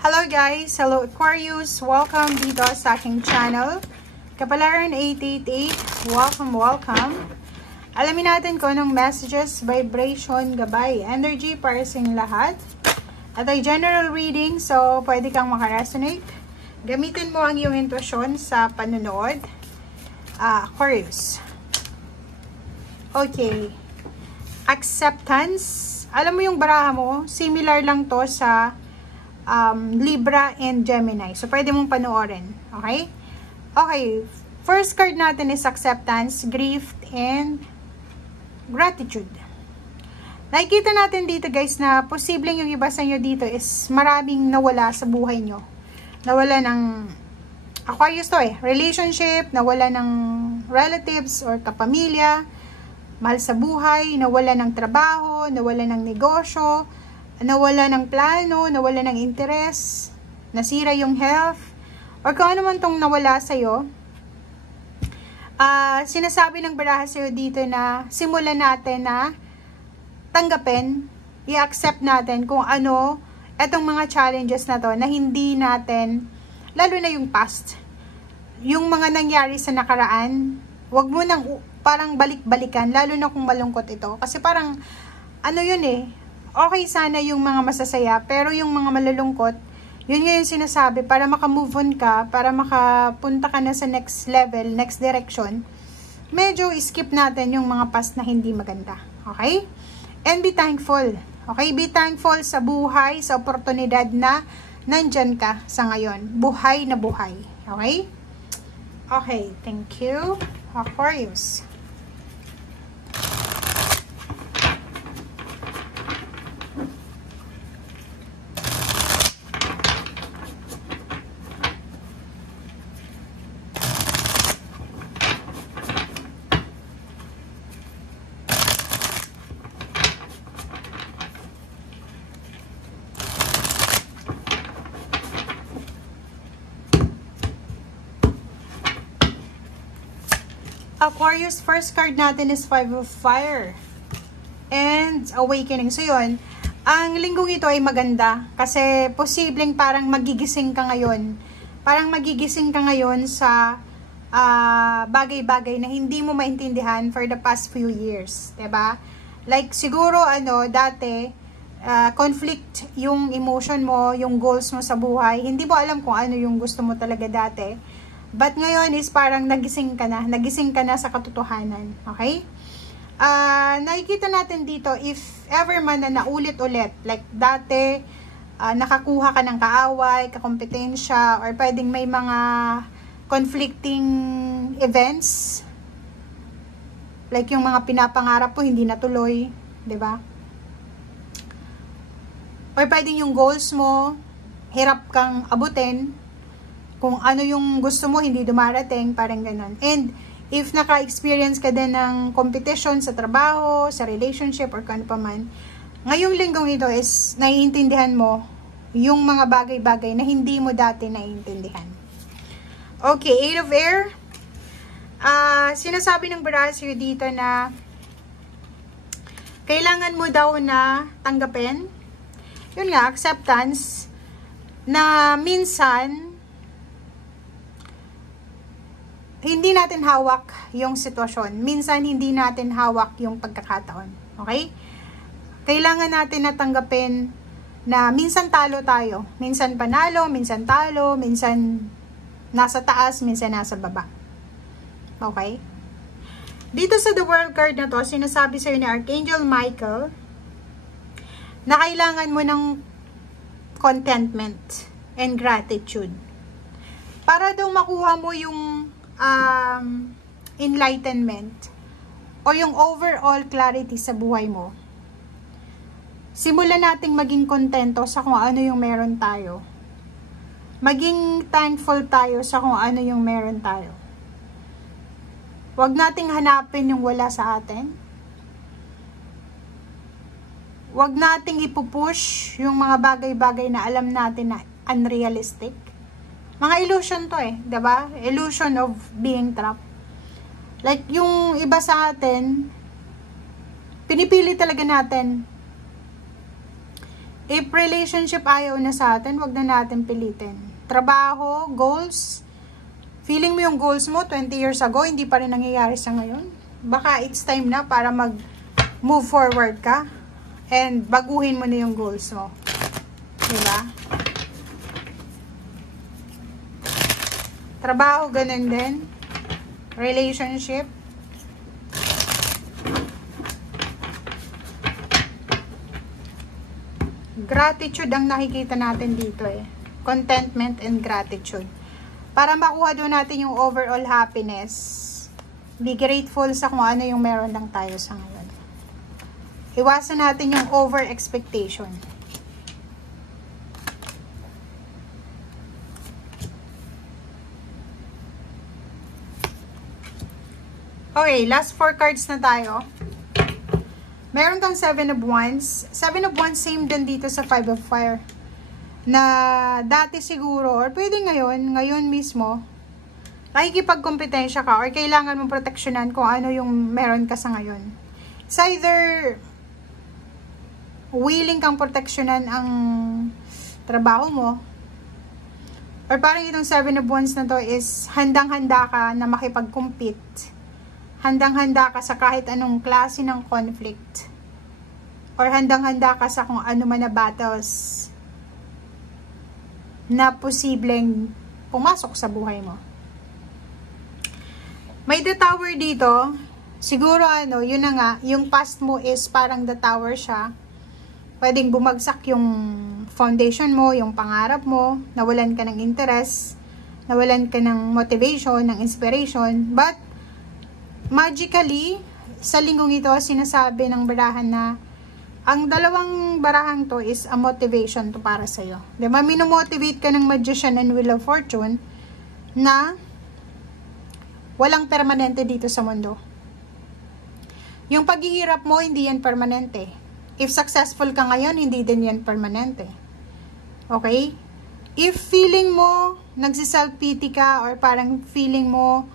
Hello guys! Hello Aquarius! Welcome dito sa aking channel. Kapalaran 888, welcome! Alamin natin kung anong messages, vibration, gabay, energy para sa inyong lahat. At ay general reading, so pwede kang makaresonate. Gamitin mo ang iyong intuition sa panonood. Aquarius. Okay. Acceptance. Alam mo yung baraha mo, similar lang to sa Libra and Gemini. So, pwede mong panoorin. Okay? Okay. First card natin is acceptance, grief, and gratitude. Nakikita natin dito guys na posibleng yung iba sa inyo dito is maraming nawala sa buhay nyo. Nawala ng Aquarius to relationship, nawala ng relatives or kapamilya, mahal sa buhay, nawala ng trabaho, nawala ng negosyo, nawala ng plano, nawala ng interes, nasira yung health, or kung ano man tong nawala sa'yo. Sinasabi ng baraha sa'yo dito na simulan natin na tanggapin, i-accept natin kung ano etong mga challenges na to na hindi natin, lalo na yung past, yung mga nangyari sa nakaraan, wag mo nang parang balik-balikan, lalo na kung malungkot ito. Kasi parang, ano yun okay sana yung mga masasaya, pero yung mga malulungkot, yun yung sinasabi, para makamove on ka, para makapunta ka na sa next level, next direction, medyo skip natin yung mga past na hindi maganda. Okay? And be thankful. Okay? Be thankful sa buhay, sa oportunidad na nandyan ka sa ngayon. Buhay na buhay. Okay? Okay. Thank you, Aquarius. Aquarius, first card natin is Five of Fire and Awakening. So yun, ang linggong ito ay maganda kasi posibleng parang magigising ka ngayon. Parang magigising ka ngayon sa bagay-bagay na hindi mo maintindihan for the past few years. Diba? Like siguro dati, conflict yung emotion mo, yung goals mo sa buhay. Hindi mo alam kung ano yung gusto mo talaga dati. But ngayon is parang nagising ka na sa katotohanan. Okay? Nakikita natin dito, if ever man na naulit-ulit, like dati, nakakuha ka ng kaaway, kakompetensya, or pwedeng may mga conflicting events, like yung mga pinapangarap po, hindi natuloy, di ba? Or pwedeng yung goals mo, hirap kang abutin, kung ano yung gusto mo, hindi dumarating, parang ganun. And, if naka-experience ka din ng competition sa trabaho, sa relationship, or kung ano pa man, ngayong linggong ito is, naiintindihan mo yung mga bagay-bagay na hindi mo dati naiintindihan. Okay, Eight of Air. Sinasabi ng Barasir dito na, kailangan mo daw na tanggapin, yun nga, acceptance, na minsan, hindi natin hawak yung sitwasyon. Minsan, hindi natin hawak yung pagkakataon. Okay? Kailangan natin na tanggapin na minsan talo tayo. Minsan panalo, minsan talo, minsan nasa taas, minsan nasa baba. Okay? Dito sa The World card na to, sinasabi sa'yo ni Archangel Michael na kailangan mo ng contentment and gratitude. Para daw makuha mo yung enlightenment o yung overall clarity sa buhay mo, simulan nating maging kontento sa kung ano yung meron tayo. Maging thankful tayo sa kung ano yung meron tayo. Huwag nating hanapin yung wala sa atin. Huwag nating ipupush yung mga bagay-bagay na alam natin na unrealistic. Mga illusion to diba? Illusion of being trapped. Like, yung iba sa atin, pinipili talaga natin If relationship ayaw na sa atin, wag na natin pilitin. Trabaho, goals, feeling mo yung goals mo 20 years ago, hindi pa rin nangyayari sa ngayon. Baka it's time na para mag-move forward ka and baguhin mo na yung goals mo. Diba? Trabaho, ganun din. Relationship. Gratitude ang nakikita natin dito eh. Contentment and gratitude. Para makuha doon natin yung overall happiness, be grateful sa kung ano yung meron lang tayo sa ngayon. Iwasan natin yung over expectation. Okay, last 4 cards na tayo. Meron kang 7 of Wands. 7 of Wands, same din dito sa 5 of Fire. Na dati siguro, or pwede ngayon mismo, nakikipagkompetensya ka or kailangan mong proteksyonan kung ano yung meron ka sa ngayon. It's either willing kang proteksyonan ang trabaho mo, or parang itong 7 of Wands na to is handang-handa ka na makipag-compete. Handang-handa ka sa kahit anong klase ng conflict. Or handang-handa ka sa kung ano man na battles na posibleng pumasok sa buhay mo. May the tower dito. Siguro yun na nga, yung past mo is parang the tower siya. Pwedeng bumagsak yung foundation mo, yung pangarap mo, nawalan ka ng interest, nawalan ka ng motivation, ng inspiration, but magically, sa linggong ito, sinasabi ng barahan na ang dalawang barahang to is a motivation to para sa'yo. Diba? Minomotivate ka ng Magician and Wheel of Fortune na walang permanente dito sa mundo. Yung paghihirap mo, hindi yan permanente. If successful ka ngayon, hindi din yan permanente. Okay? If feeling mo, nagsiself-pity ka, or parang feeling mo,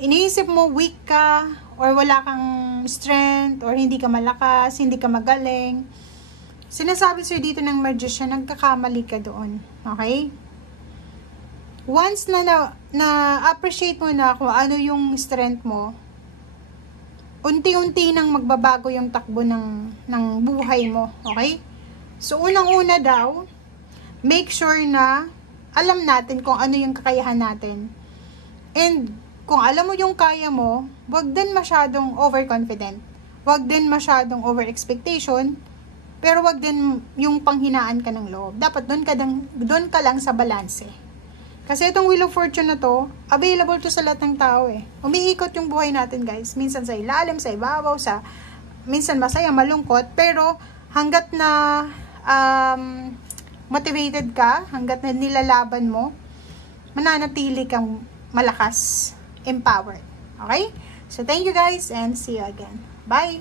iniisip mo weak ka, or wala kang strength, or hindi ka malakas, hindi ka magaling, sinasabi sa'yo dito ng Magician, nagkakamali ka doon. Okay? Once na appreciate mo na kung ano yung strength mo, unti-unti nang magbabago yung takbo ng buhay mo. Okay? So, unang-una daw, make sure na alam natin kung ano yung kakayahan natin. And kung alam mo yung kaya mo, wag din masyadong overconfident. Wag din masyadong over-expectation, pero wag din yung panghinaan ka ng loob. Dapat doon ka lang sa balanse. Kasi itong Wheel of Fortune na to, available to sa lahat ng tao eh. Umiikot yung buhay natin guys. Minsan sa ilalim, sa ibabaw, minsan masaya, malungkot, pero hanggat na motivated ka, hanggat na nilalaban mo, mananatili kang malakas, empowered. Okay? So, thank you guys and see you again. Bye!